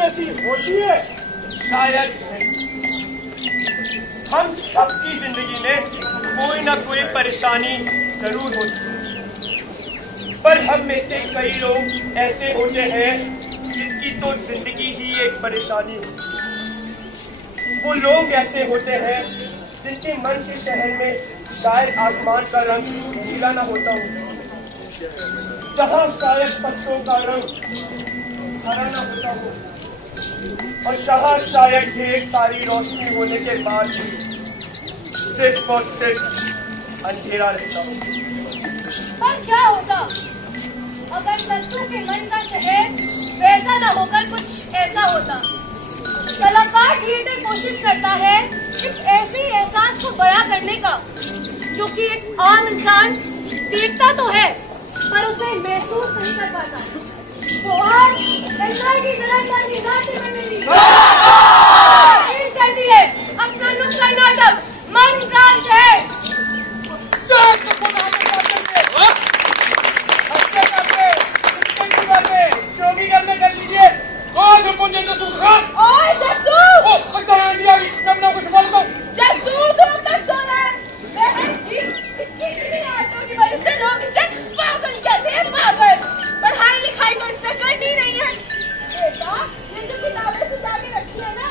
ऐसी होती है? शायद हम सबकी जिंदगी में कोई ना कोई परेशानी जरूर होती है, पर हम में से कई लोग ऐसे होते हैं जिनकी तो जिंदगी ही एक परेशानी है। वो लोग ऐसे होते हैं जिनके मन के शहर में शायद आसमान का रंग नीला ना होता हो, जहाँ शायद पत्तों का रंग हरा ना होता हो, और जहाँ शायद ढेर सारी रोशनी होने के बाद भी सिर्फ और सिर्फ अंधेरा रहता हो। पर क्या होता अगर लट्टू के मन का शहर वैसा ना होकर कुछ ऐसा होता? कलाकार धीरे कोशिश करता है एक ऐसे एहसास को बयां करने का जो कि एक आम इंसान देखता तो है पर उसे महसूस नहीं कर पाता। तो आज की जलाकर निगाह से बनेगी करती है अपना नुक्कड़ नाटक मन का शहर। जो भी करने कर लीजिए। और जस्सू लगता है इंडिया की मैं अपना कुछ बोलता हूँ। जस्सू तुम अब तक सो रहे हैं। बहन जी इसकी इतनी आदतों की वजह से लोग इसे पागल कहते हैं, पागल। पढ़ाई लिखाई तो इसने करनी नहीं है। बेटा ये जो किताबें सजा के रखी है ना,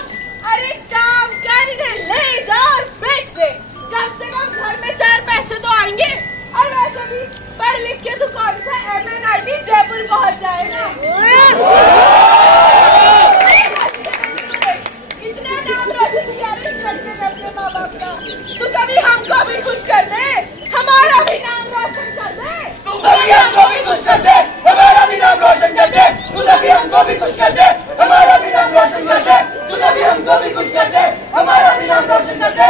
अरे काम कर इन्हें ले जा और बेच दे, कम से कम घर में 4 पैसे तो आएंगे। और वैसे भी पढ़ लिख के तू कौन सा MNIT जयपुर पहुंच जाएगा। इतना नाम रोशन किया अपने माँ बाप का, तू कभी हमको भी खुश कर दे, हमारा भी नाम रोशन कर दे। तू कभी हमको भी खुश कर दे, हमारा भी नाम रोशन कर दे। तू कभी हमको भी खुश कर दे, हमारा भी नाम रोशन कर दे। तू कभी हमको भी खुश कर दे, हमारा भी नाम रोशन कर दे।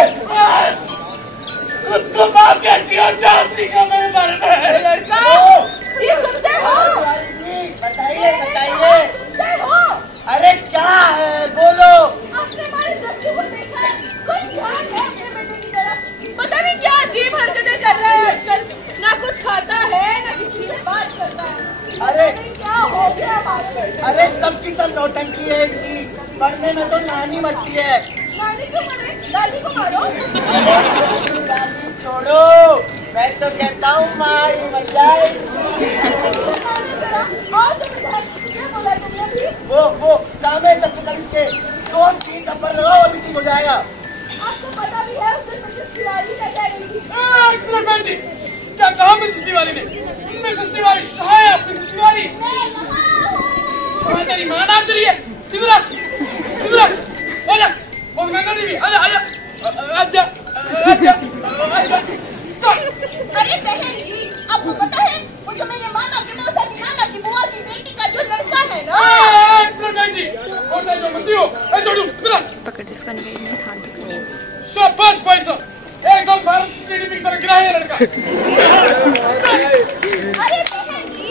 खुद को माँ कहती हो, जानती का मेरे बारे में। लड़का जी सुनते हो? बताइए बताइए। सुनते हो? अरे क्या है, बोलो। आपने हमारे जस्सू को देखा है? कोई ध्यान है अपने बेटे की तरफ? पता नहीं क्या अजीब हरकतें कर रहा है आजकल, ना कुछ खाता है ना किसी से बात करता है। अरे क्या हो गया हमारे बेटे? अरे सबकी सब नौटंकी है इसकी। पढ़ने में तो नानी मरती है। नानी को मारे, दादी को मारो। दादी छोड़ो, मैं तो कहता हूँ मार मर जाए। वो काम है सबके सब इसके। 2-3 थप्पड़ लगाओ अभी ठीक हो जाएगा। आपको पता भी है उसे मिसेस तिवारी क्या कह रही थी? बहन जी क्या कहा मिसेस तिवारी ने? मिसेस तिवारी कहाँ है आप? मिसेस तिवारी तेरी माँ नाच रही है। आजा और मैं कर दी आजा आजा आजा आजा आजा। अरे बहन जी आपको पता है वो जो मेरे मामा के मौसा की नाना की बुआ की बेटी का जो लड़का है ना? बहन जी और जो मत हो ए छोड़ू पकड़ इसको नहीं ठान दो। शाबाश भाई साहब, एकदम भारत की टीवी की तरह गिरा है लड़का। अरे बहन जी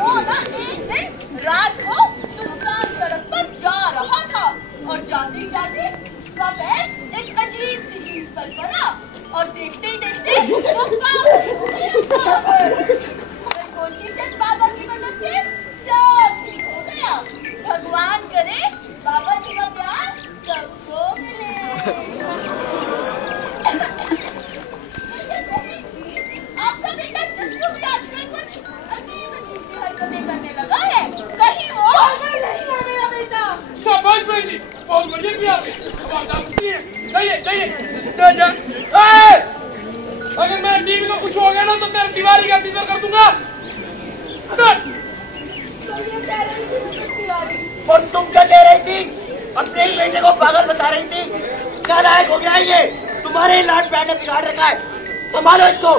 वो ना एक दिन रात को सुनसान सड़क पर जा रहा था और जाते जाते उसका पैर एक अजीब सी चीज पर पड़ा और देखते ही देखते वो कोशिश बाबा की मदद से सब ठीक हो गया। भगवान करे बाबा जी का प्यार सबको मिले। आपका बेटा जस्सू भी आजकल कुछ अजीब सी हरकतें करने लगा है, कहीं वो पागल नहीं है मेरा बेटा। शाबाश बहन जी बहुत बढ़िया किया आपने। अब आप जा सकती हैं। जाइए अगर मेरे टीवी को कुछ हो गया ना तो तेरे दीवारी का दीदार कर दूंगा। और तुम क्या कह रही थी? अपने ही बेटे को पागल बता रही थी। क्या लायक हो गया ये? तुम्हारे ही लाड पैर ने बिगाड़ रखा है, संभालो इसको।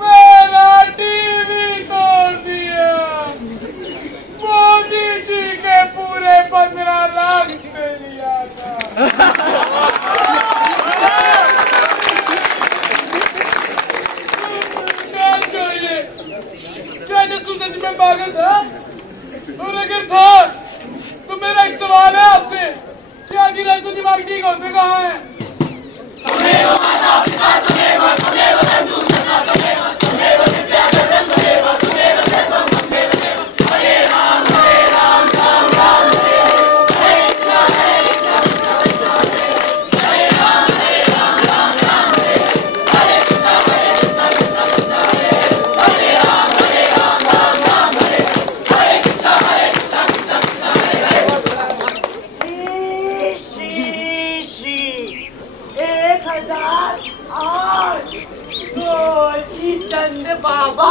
मेरा टीवी तोड़ दिया, मोदी जी के पूरे 15 लाख से लिया था। क्या जस्सू सच में पागल था? और अगर था तो मेरा एक सवाल है आपसे, क्या गिरा तो दिमाग ठीक होते कहाँ है? तुम्हें वो माता पिता, तुम्हें वो बंधु सगा, तुम्हें वो विद्या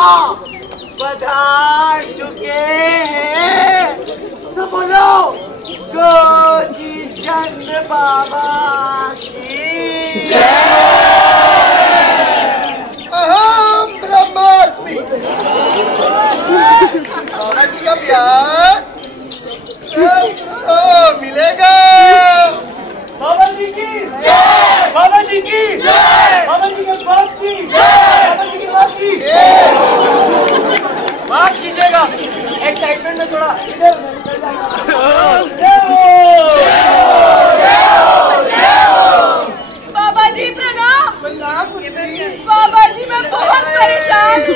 पधार चुके हैं। तो बोलो गोजी चंद बाबा की जय। अहम ब्रह्मास्मि। बाबा जी का प्यार मिलेगा। बाबा जी की जय, बाबा जी की जय, बाबा जी के बाप की जय, बाबा जी के बाप की माफ कीजिएगा, एक्साइटमेंट में थोड़ा इधर बाबा जी प्रणाम। बाबा जी मैं बहुत परेशान हूँ।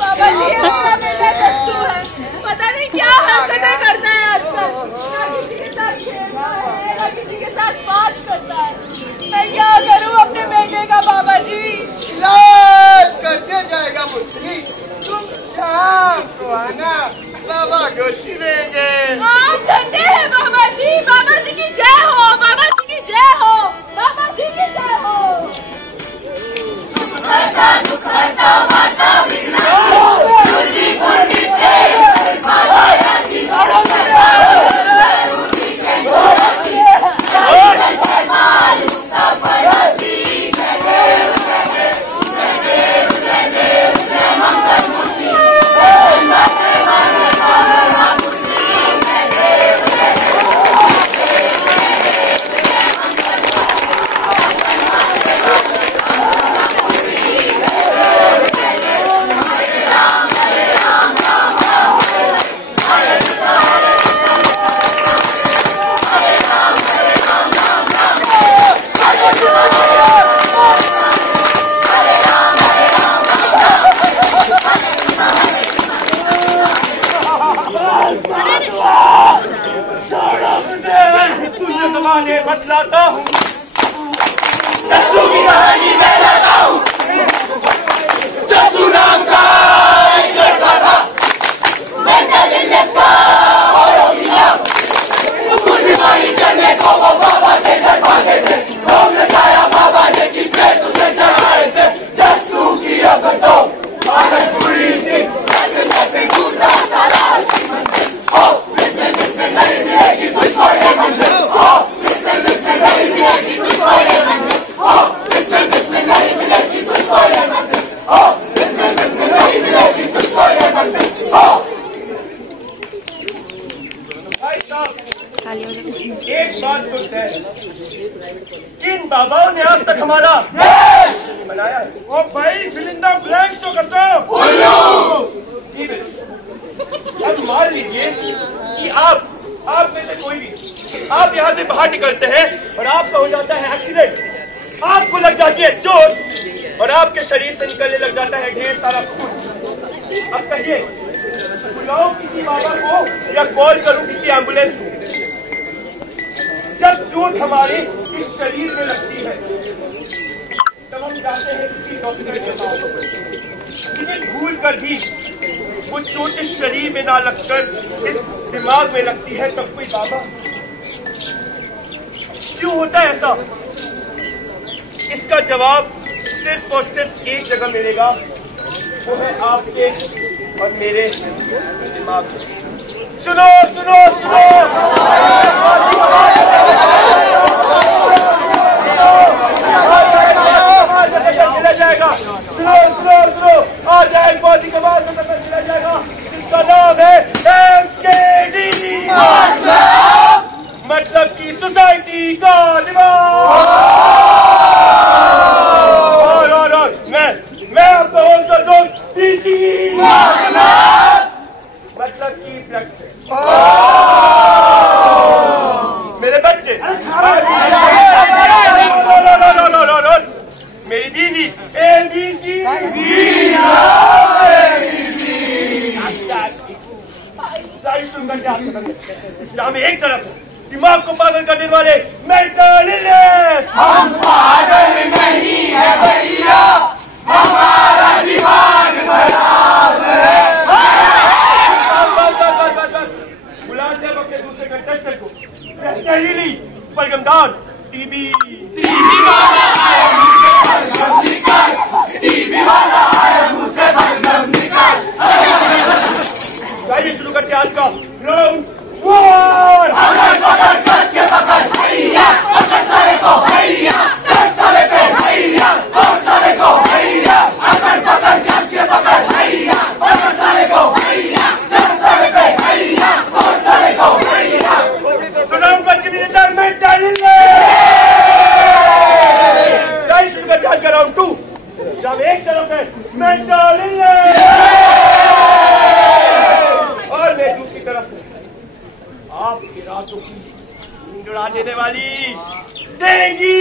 बाबा जी हमारा बेटा दस्सू है, पता नहीं क्या हरकतें करता है आजकल। ना किसी के साथ खेलता है, ना किसी के साथ बात करता है। मैं क्या करूँ अपने बेटे का बाबा जी? इलाज करते जाएगा मुझे। तुम शाम को आना, बाबा को चिरेंगे। आप धन्य है बाबा जी। बाबा जी की जय हो, बाबा जी की जय हो, बाबा जी की जय हो। बतलाता हूँ, दस्सू की कहानी मैं लाता हूँ। दस्सू नाम का एक लड़का था, मेंटल इलनेस का और हो गया। कुछ बीमारी करने को वो बाबा के घर भागे थे। लोग ने खाया बाबा ने की पेट उसे चढ़ाए थे। दस्सू की अब तो आदत बुरी थी, जैसे टूटा सारा ओ इसमें नहीं मिलेगी तुझको ये मंजिल। ओ इसमें नहीं मिलेगी तुझको ये मंजिल। ओ इसमें नहीं मिलेगी तुझको ये मंजिल। ओ इसमें नहीं मिलेगी तुझको ये मंजिल। ओ भाई साहब खाली हो जाए। एक बात तो तय है, किन बाबाओं ने आज तक हमारा देश बनाया है? ओ भाई फिल इन द ब्लैंक्स तो कर दो। जी बिल्कुल। अब मान लीजिए कि आप में से कोई भी आप यहाँ से बाहर निकलते हैं और आपका हो जाता है एक्सीडेंट, आपको लग जाती है चोट और आपके शरीर से निकलने लग जाता है ढेर सारा खून। अब कहिए, बुलाओ किसी बाबा को या कॉल करूं किसी एम्बुलेंस को? जब चोट हमारे इस शरीर में लगती है तब हम जाते हैं किसी डॉक्टर के पास। मुझे भूल कर भी वो चोट इस शरीर में ना लगकर इस दिमाग में लगती है, तब कोई बाबा। क्यों होता है ऐसा? इसका जवाब सिर्फ और सिर्फ एक जगह मिलेगा, वो है आपके और मेरे दिमाग में। सुनो सुनो सुनो, चला जाएगा। सुनो सुनो सुनो, आ जाए बॉडी के बाद चला जाएगा, जिसका नाम है एमकेडी। मतलब की सोसाइटी का दिमाग। और मैं आपका होस्ट और दोस्त डीसी, मतलब की ब्लड से मेरे बच्चे, मेरी दीदी एबीसी। जहाँ में एक तरफ दिमाग को पागल करने वाले मेंटल इलनेस। हम पागल नहीं है भैया, हमारा दिमाग खराब है। बुलाते हैं अपने दूसरे कंटेस्टेंट को, पहली बलगमदार टीबी वाला आया मुझसे बलगम निकाल, टीबी वाला आया मुझसे बलगम देने वाली देंगी।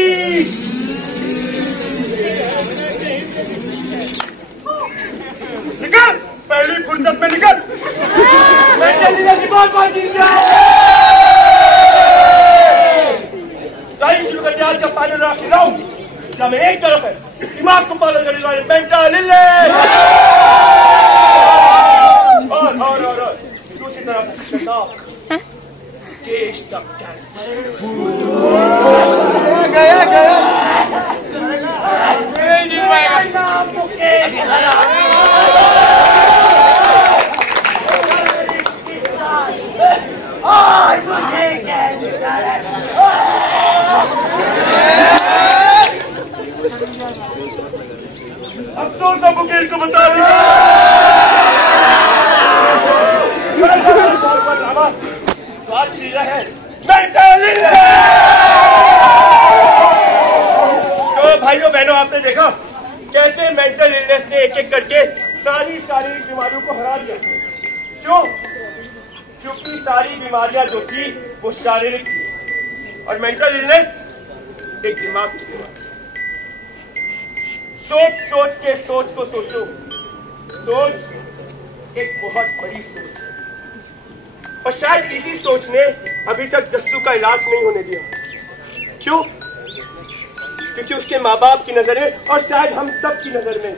निकल, पहली फुर्सत में निकल। मेंटल इलनेस बहुत बात जीत गया। गाड़ी शुरू कर दिया। आज का फाइनल राउंड जहाँ में एक तरफ है दिमाग को पागल करने वाले मेंटल इलनेस और दूसरी तरफ खतरनाक देश तक कैंसर। गया मुकेश और मुझे अफसोस है मुकेश को बता दिया। तो आज की लीला है मेंटल इलनेस। तो भाइयों बहनों, आपने देखा कैसे मेंटल इलनेस ने एक एक करके सारी शारीरिक बीमारियों को हरा दिया। क्यों? क्योंकि सारी बीमारियां जो थी वो शारीरिक थी और मेंटल इलनेस एक दिमाग की बीमारी। सोच सोच के सोच को सोचो। सोच एक बहुत बड़ी सोच है और शायद इसी सोच ने अभी तक जस्सू का इलाज नहीं होने दिया। क्यों? क्योंकि उसके माँ बाप की नजर में और शायद हम सब की नजर में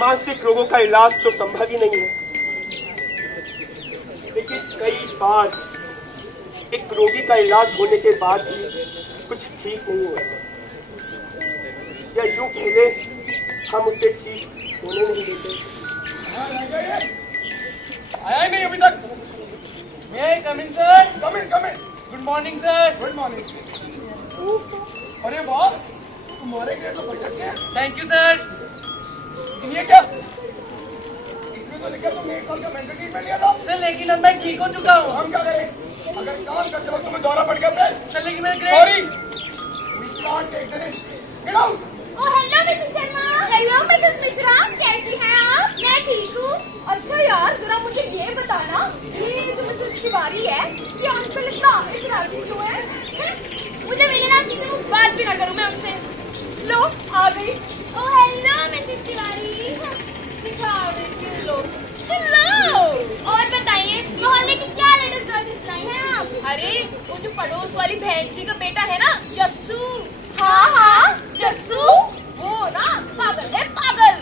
मानसिक रोगों का इलाज तो संभव ही नहीं है। लेकिन कई बार एक रोगी का इलाज होने के बाद भी कुछ ठीक नहीं हुआ या यूं कह ले हम उसे ठीक होने नहीं देते। आया ही नहीं अभी तक। May I come in, sir? Come in, come in. Good morning, sir. Good morning. अरे वाह, तुम्हारे ग्रेड तो परफेक्ट है। Thank you, sir. लेकिन ये क्या? इसमें तो लिखा तुमने 1 साल का मेंटल ट्रीटमेंट लिया था। सर लेकिन अब मैं ठीक हो चुका हूँ। हम क्या करें? अगर काम करते वक्त तुम्हें दौरा पड़ गया सर, लेकिन मेरे grade. Sorry. We can't take the risk. Get out. Oh, hello, Mrs. Sharma. Hello, Mrs. Mishra. कैसी हैं आप? मैं ठीक हूँ। अच्छा यार, जरा मुझे ये बताना, ये जो मिसेस तिवारी है, ये आजकल इतना शरारती क्यों है? मुझे मिलना सीधे वो बात भी ना करूँ मैं उनसे। लो, आ गई। Oh, hello, Mrs Tiwari. दिखा रही लो। हेलो। और बताइए, मोहल्ले की क्या लेटेस्ट गॉसिप लाई हैं आप? अरे, वो जो पड़ोस वाली बहन जी का बेटा है ना, जस्सू। हाँ, जस्सू। वो ना पागल है, पागल।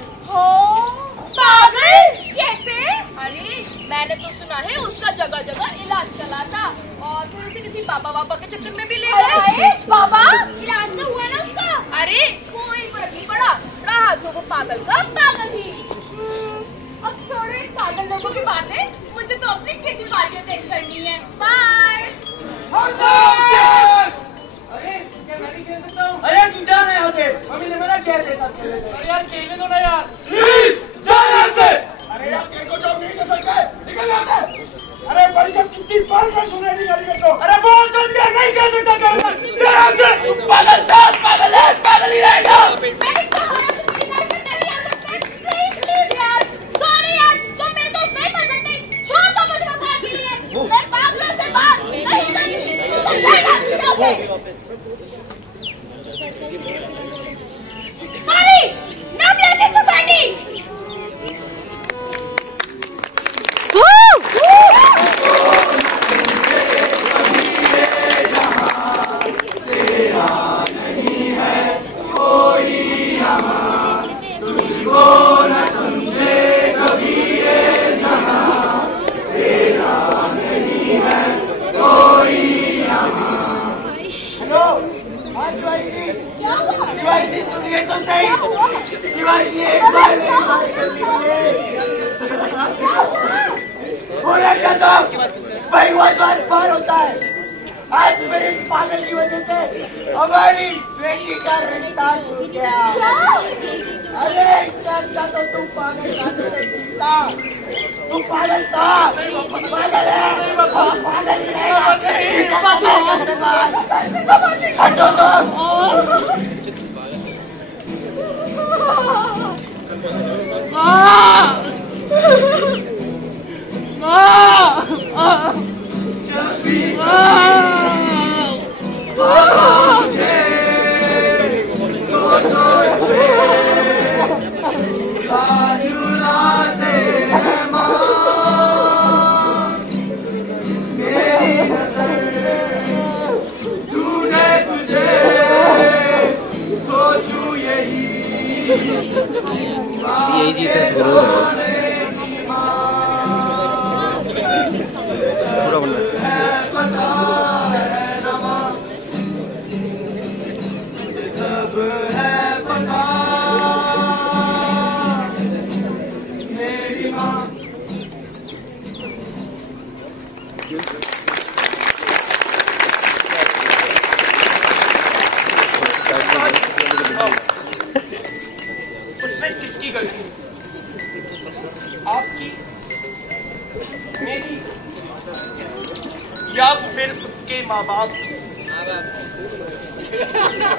पागल? कैसे? अरे मैंने तो सुना है उसका जगह जगह इलाज चला था और फिर उसे किसी बाबा के चक्कर में भी ले गए। बाबा इलाज तो हुआ ना उसका? अरे कोई फर्क नहीं पड़ा, रहा तो वो पागल का पागल ही। अब छोड़ो इन पागल लोगों की बातें, मुझे तो अपनी खेती बाड़ी अटेंड करनी है। बाय। अरे क्या गाड़ी खेल सकता हूँ? अरे तू जा रहा है यहाँ से। मम्मी ने मना किया है साथ खेलने से। अरे यार खेलने दो ना यार। प्लीज जा यहाँ से। अरे यार तेरे को जॉब नहीं कर सकता है, निकल यहाँ से। अरे परिषद कितनी बार मैं सुने नहीं गाली करता हूँ। अरे बोल तो दिया नहीं कर सकता कर। जा यहाँ से। पागल था, पागल है, पागल ही रहेगा। Sorry, not blessed society. पार होता है। आज मेरे इस पागल की वजह से हमारी बेटी का रिश्ता टूट गया। अरे इसका तो तू पागल था, तू पागल था, पागल है, पागल ही रहेगा। हटो तो। मेरी माँ। उसमें किसकी गलती? आपकी, मेरी, या फिर उसके माँ बाप?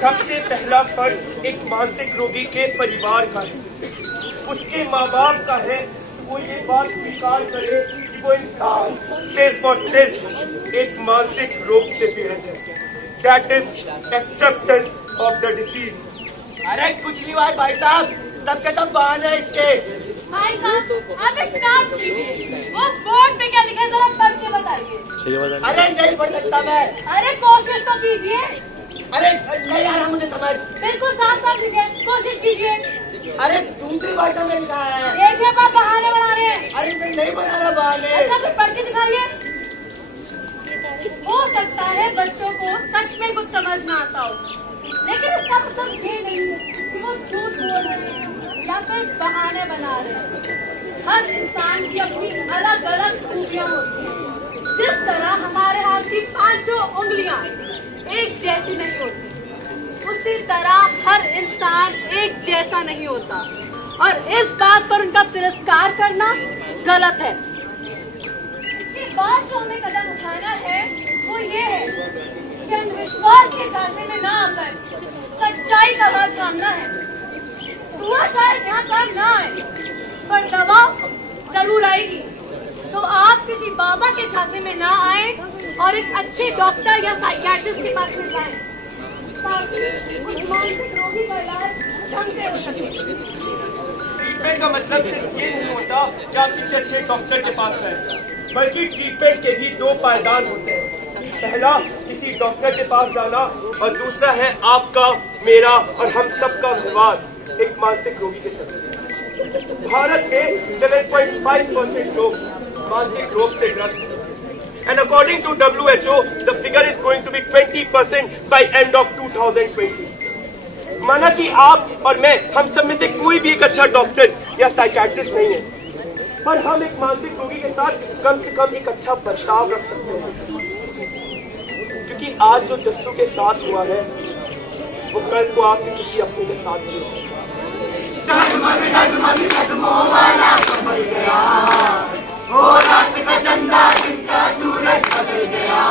सबसे पहला फर्ज एक मानसिक रोगी के परिवार का है, उसके माँ बाप का है। वो ये बात स्वीकार करे कि वो इंसान सिर्फ और सिर्फ एक मानसिक रोग से पीड़ित है। That is acceptance of the disease. अरे कुछ नहीं हुआ भाई साहब, सबके सब बहाने हैं इसके। भाई साहब आप एक काम कीजिए, वो बोर्ड पे क्या लिखा है जरा पढ़ के बताइए। अरे नहीं पढ़ सकता मैं। अरे कोशिश तो कीजिए। अरे नहीं आ रहा मुझे समझ। बिल्कुल साफ साफ लिखे, कोशिश कीजिए। अरे दूसरी भाषा में लिखा है। देखिए आप बहाने बना रहे हैं। अरे मैं नहीं बना रहा बहाने। अच्छा फिर पढ़ के दिखाइए। हो सकता है बच्चों को सच में कुछ समझ ना आता हो, लेकिन इसका मतलब ये नहीं है कि वो झूठ बोल रहे हैं या फिर बहाने बना रहे हैं। हर इंसान की अपनी अलग अलग खूबियां होती हैं। जिस तरह हमारे हाथ की 5 उंगलियां एक जैसी नहीं होती, उसी तरह हर इंसान एक जैसा नहीं होता, और इस बात पर उनका तिरस्कार करना गलत है। इसके बाद जो हमें कदम उठाना है वो ये है कि अंधविश्वास के रास्ते में ना आकर सच्चाई का हाथ थामना है। दुआ शायद यहाँ काम ना आए, पर दवा जरूर आएगी। तो आप किसी बाबा के झांसे में ना आए और एक अच्छे डॉक्टर या साइकियाट्रिस्ट के पास में जाएं, ताकि उस मानसिक रोगी का इलाज ढंग से हो सके। ट्रीटमेंट का मतलब सिर्फ ये नहीं होता कि आप किसी अच्छे डॉक्टर के पास जाएं, बल्कि ट्रीटमेंट के भी 2 पायदान होते हैं। पहला किसी डॉक्टर के पास जाना, और दूसरा है आपका, मेरा और हम सबका व्यवहार एक मानसिक रोगी के साथ। भारत में 7.5% लोग मानसिक रोग से ग्रस्त हैं, and according to WHO, the figure is going to be 20% by end of 2020. माना कि आप और मैं, हम सब में से कोई भी एक अच्छा डॉक्टर या साइकियाट्रिस्ट नहीं है, पर हम एक मानसिक रोगी के साथ कम से कम एक अच्छा बर्ताव रख सकते हैं। क्योंकि आज जो जस्सू के साथ हुआ है वो कल को आपके किसी अपने के साथ भी हो सकता है। हो रात का चंदा दिन का सूरज बदल गया।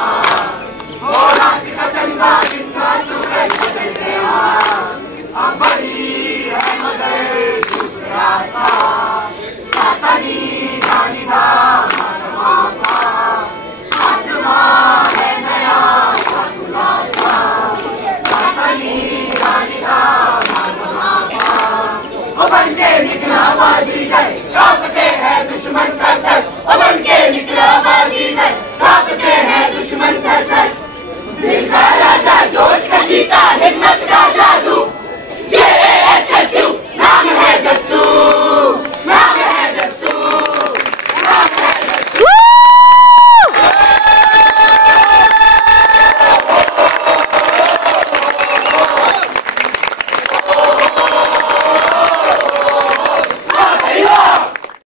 हो रात का चंदा दिन का सूरज बदल गया। अब बड़ी है मगर दूसरा सा सासनी जानिदा।